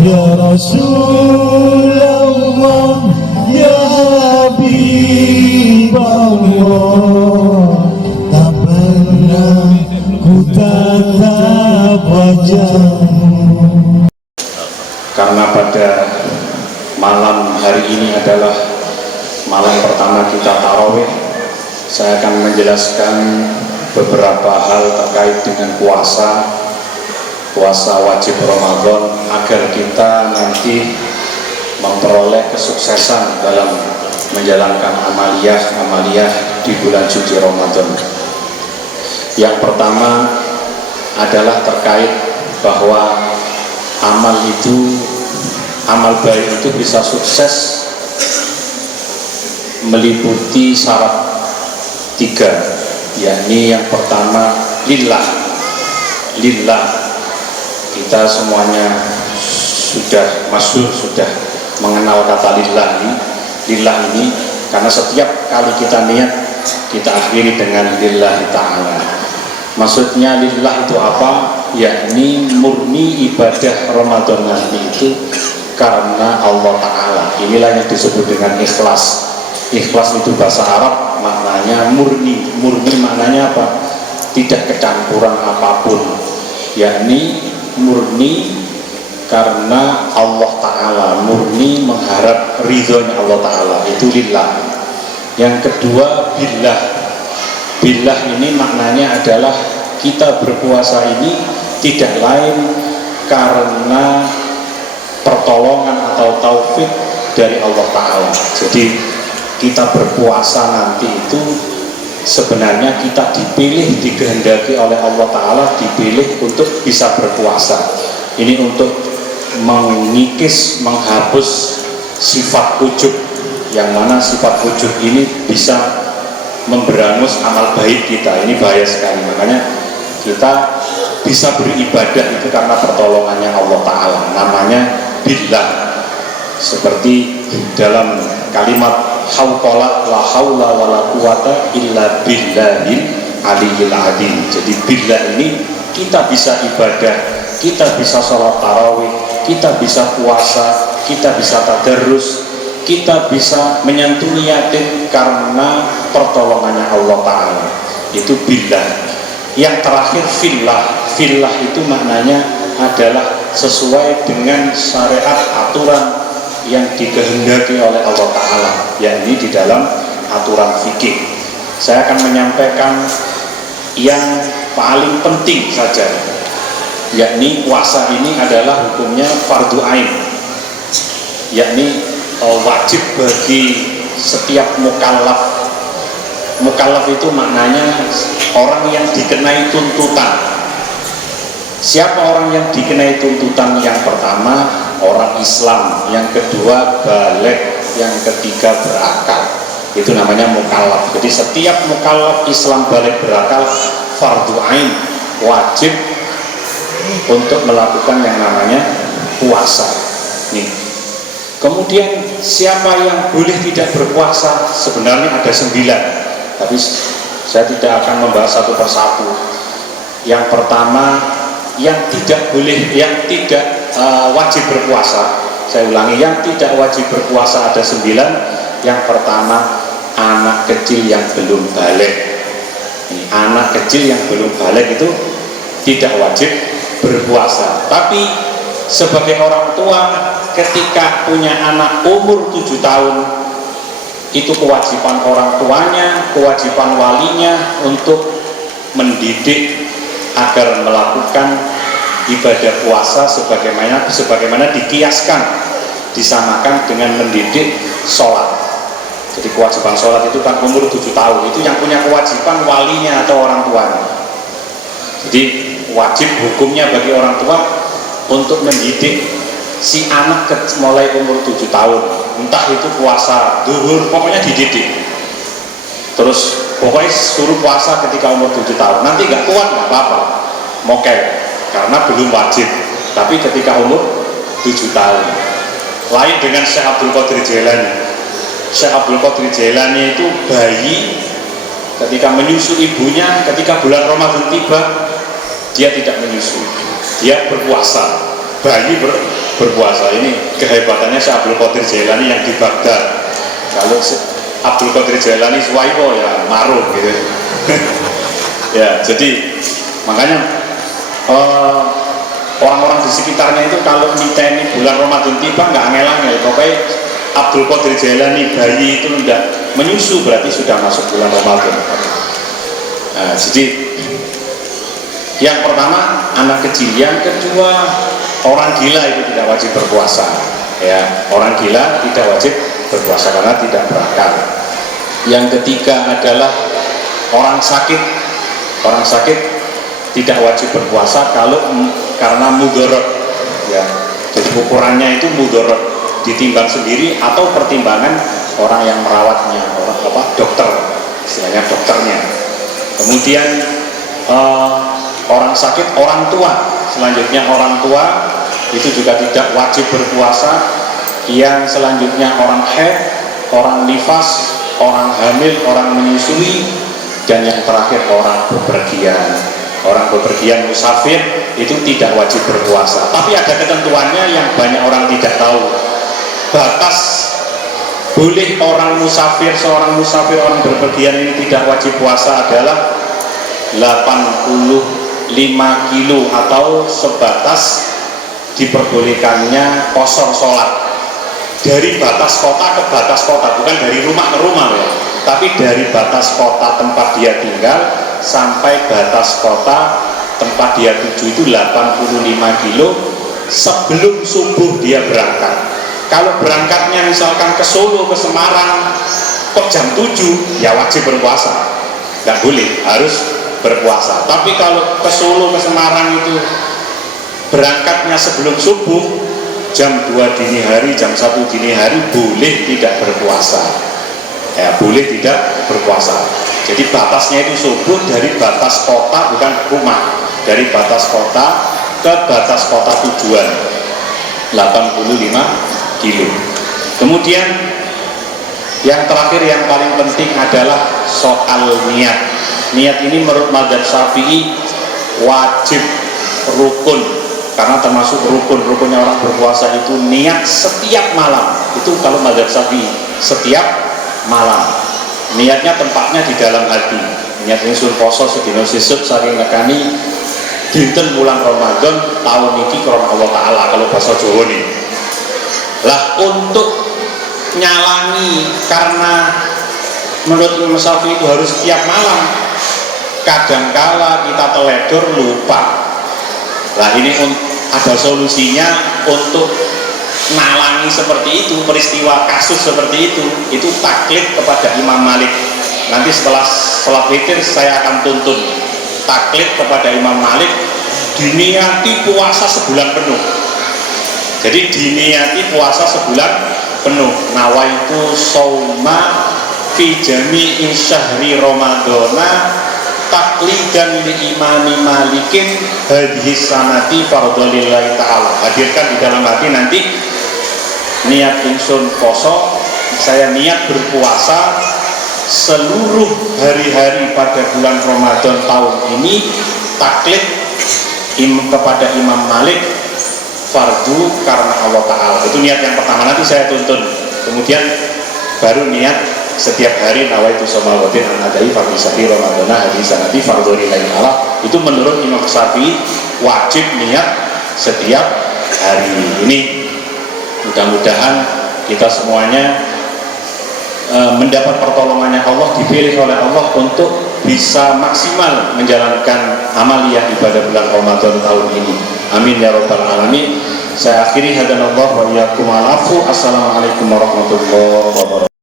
Ya Rasulullah, ya Habibullah, tak pernah ku tatap wajahmu. Karena pada malam hari ini adalah malam pertama kita tarawih, saya akan menjelaskan beberapa hal terkait dengan puasa wajib Ramadan agar kita nanti memperoleh kesuksesan dalam menjalankan amaliyah di bulan suci Ramadan. Yang pertama adalah terkait bahwa amal baik itu bisa sukses meliputi syarat 3, yakni yang pertama lillah. Kita semuanya sudah masyhur, sudah mengenal kata lillah ini karena setiap kali kita niat kita akhiri dengan lillahi ta'ala. Maksudnya lillah itu apa? Yakni murni ibadah Ramadan nanti itu karena Allah Ta'ala. Inilah yang disebut dengan ikhlas. Ikhlas itu bahasa Arab maknanya murni. Murni maknanya apa? Tidak kecampuran apapun, yakni murni karena Allah Ta'ala, murni mengharap ridhonya Allah Ta'ala, itu lillah. Yang kedua billah ini maknanya adalah kita berpuasa ini tidak lain karena pertolongan atau taufik dari Allah Ta'ala. Jadi kita berpuasa nanti itu sebenarnya kita dipilih, dikehendaki oleh Allah Ta'ala, dipilih untuk bisa berpuasa. Ini untuk mengikis, menghapus sifat ujub, yang mana sifat ujub ini bisa memberangus amal baik kita. Ini bahaya sekali. Makanya kita bisa beribadah itu karena pertolongannya Allah Ta'ala, namanya billah. Seperti dalam kalimat hauqala la haula wala quwata illa billahil aliyil azim. Jadi billah ini kita bisa ibadah, kita bisa sholat tarawih, kita bisa puasa, kita bisa tadarrus, kita bisa menyantuni yatim karena pertolongannya Allah Ta'ala. Itu billah. Yang terakhir fillah itu maknanya adalah sesuai dengan syariat aturan yang dikehendaki oleh Allah Ta'ala, yakni di dalam aturan fikih. Saya akan menyampaikan yang paling penting saja, yakni puasa ini adalah hukumnya fardu ain, yakni wajib bagi setiap mukallaf. Mukallaf itu maknanya orang yang dikenai tuntutan. Siapa orang yang dikenai tuntutan? Yang pertama orang Islam, yang kedua balik, yang ketiga berakal. Itu namanya mukallaf. Jadi setiap mukallaf Islam balik berakal fardu ain, wajib untuk melakukan yang namanya puasa. Nih. Kemudian siapa yang boleh tidak berpuasa? Sebenarnya ada 9, tapi saya tidak akan membahas satu persatu. Yang pertama, yang tidak boleh, yang tidak wajib berpuasa, saya ulangi, yang tidak wajib berpuasa ada 9. Yang pertama, anak kecil yang belum balik. Anak kecil yang belum balik itu tidak wajib berpuasa. Tapi sebagai orang tua, ketika punya anak umur 7 tahun, itu kewajiban orang tuanya, kewajiban walinya untuk mendidik agar melakukan ibadah puasa sebagaimana dikiaskan, disamakan dengan mendidik sholat. Jadi kewajiban sholat itu kan umur 7 tahun, itu yang punya kewajiban walinya atau orang tuanya. Jadi wajib hukumnya bagi orang tua untuk mendidik si anak mulai umur 7 tahun, entah itu puasa duhur, pokoknya dididik. Terus pokoknya suruh puasa ketika umur 7 tahun. Nanti nggak kuat nggak apa-apa, mokel, karena belum wajib. Tapi ketika umur 7 tahun. Lain dengan Syekh Abdul Qadir Jailani. Syekh Abdul Qadir Jailani itu bayi ketika menyusu ibunya, ketika bulan Ramadan tiba, dia tidak menyusu, dia berpuasa. Bayi berpuasa. Ini kehebatannya Syekh Abdul Qadir Jailani yang di Baghdad. Kalau Abdul Qadir Jailani Suwaibo ya maruf gitu. Ya, jadi makanya orang-orang di sekitarnya itu kalau ini bulan Ramadan tiba nggak angel-angel. Pokoknya Abdul Qadir Jailani bayi itu enggak menyusu berarti sudah masuk bulan Ramadan. Nah, jadi yang pertama anak kecil, yang kedua orang gila itu tidak wajib berpuasa. Ya, orang gila tidak wajib berpuasa karena tidak berakal. Yang ketiga adalah orang sakit. Orang sakit tidak wajib berpuasa kalau karena mudorot, ya. Jadi ukurannya itu mudorot, ditimbang sendiri atau pertimbangan orang yang merawatnya, dokter, istilahnya dokternya. Kemudian orang sakit, orang tua, selanjutnya orang tua itu juga tidak wajib berpuasa. Yang selanjutnya orang haid, orang nifas, orang hamil, orang menyusui. Dan yang terakhir orang bepergian. Orang bepergian musafir itu tidak wajib berpuasa. Tapi ada ketentuannya yang banyak orang tidak tahu. Batas boleh orang musafir, seorang musafir, orang bepergian ini tidak wajib puasa adalah 85 kilo atau sebatas diperbolehkannya qashar sholat. Dari batas kota ke batas kota, bukan dari rumah ke rumah ya. Tapi dari batas kota tempat dia tinggal sampai batas kota tempat dia tuju itu 85 kilo sebelum subuh dia berangkat. Kalau berangkatnya misalkan ke Solo, ke Semarang kok jam 7, ya wajib berpuasa, nggak boleh, harus berpuasa. Tapi kalau ke Solo, ke Semarang itu berangkatnya sebelum subuh, jam 2 dini hari, jam 1 dini hari, boleh tidak berpuasa. Ya, boleh tidak berpuasa. Jadi batasnya itu subuh dari batas kota, bukan rumah, dari batas kota ke batas kota tujuan 85 kilo. Kemudian yang terakhir yang paling penting adalah soal niat. Niat ini menurut mazhab Syafi'i wajib, rukun, karena termasuk rukunnya orang berpuasa itu niat setiap malam. Itu kalau mazhab Syafi'i setiap malam. Niatnya tempatnya di dalam hati. Niat ingsun poso sedina sesuk saking nekani dinten bulan Ramadan tahun ini karena Allah Ta'ala, kalau bahasa Jawa nih. Lah untuk nyalangi, karena menurut Imam Syafi'i itu harus setiap malam. Kadangkala kita teledor lupa. Lah ini ada solusinya untuk nalangi seperti itu, peristiwa kasus seperti itu taklid kepada Imam Malik. Nanti setelah sholat witir saya akan tuntun taklid kepada Imam Malik, diniati puasa sebulan penuh. Jadi diniati puasa sebulan penuh. Nawaitu shauma fi jami'i syahri ramadhana taklidan li imami malikin hadhihi sanati fardholillahi ta'ala. Hadirkan di dalam hati nanti niat ingsun poso, saya niat berpuasa seluruh hari-hari pada bulan Ramadan tahun ini, taklid kepada Imam Malik fardu karena Allah Ta'ala. Itu niat yang pertama, nanti saya tuntun. Kemudian baru niat setiap hari nawaitu somawatin anadai fardisari Ramadana hadisanati fardholillahi ta'ala. Itu menurut Imam Syafi'i wajib niat setiap hari. Ini mudah-mudahan kita semuanya mendapat pertolongannya Allah, dipilih oleh Allah untuk bisa maksimal menjalankan amaliyah ibadah bulan Ramadan tahun ini. Amin ya rabbal alamin. Saya akhiri hadanallahu wa iyyakum al-afu. Assalamualaikum warahmatullahi wabarakatuh.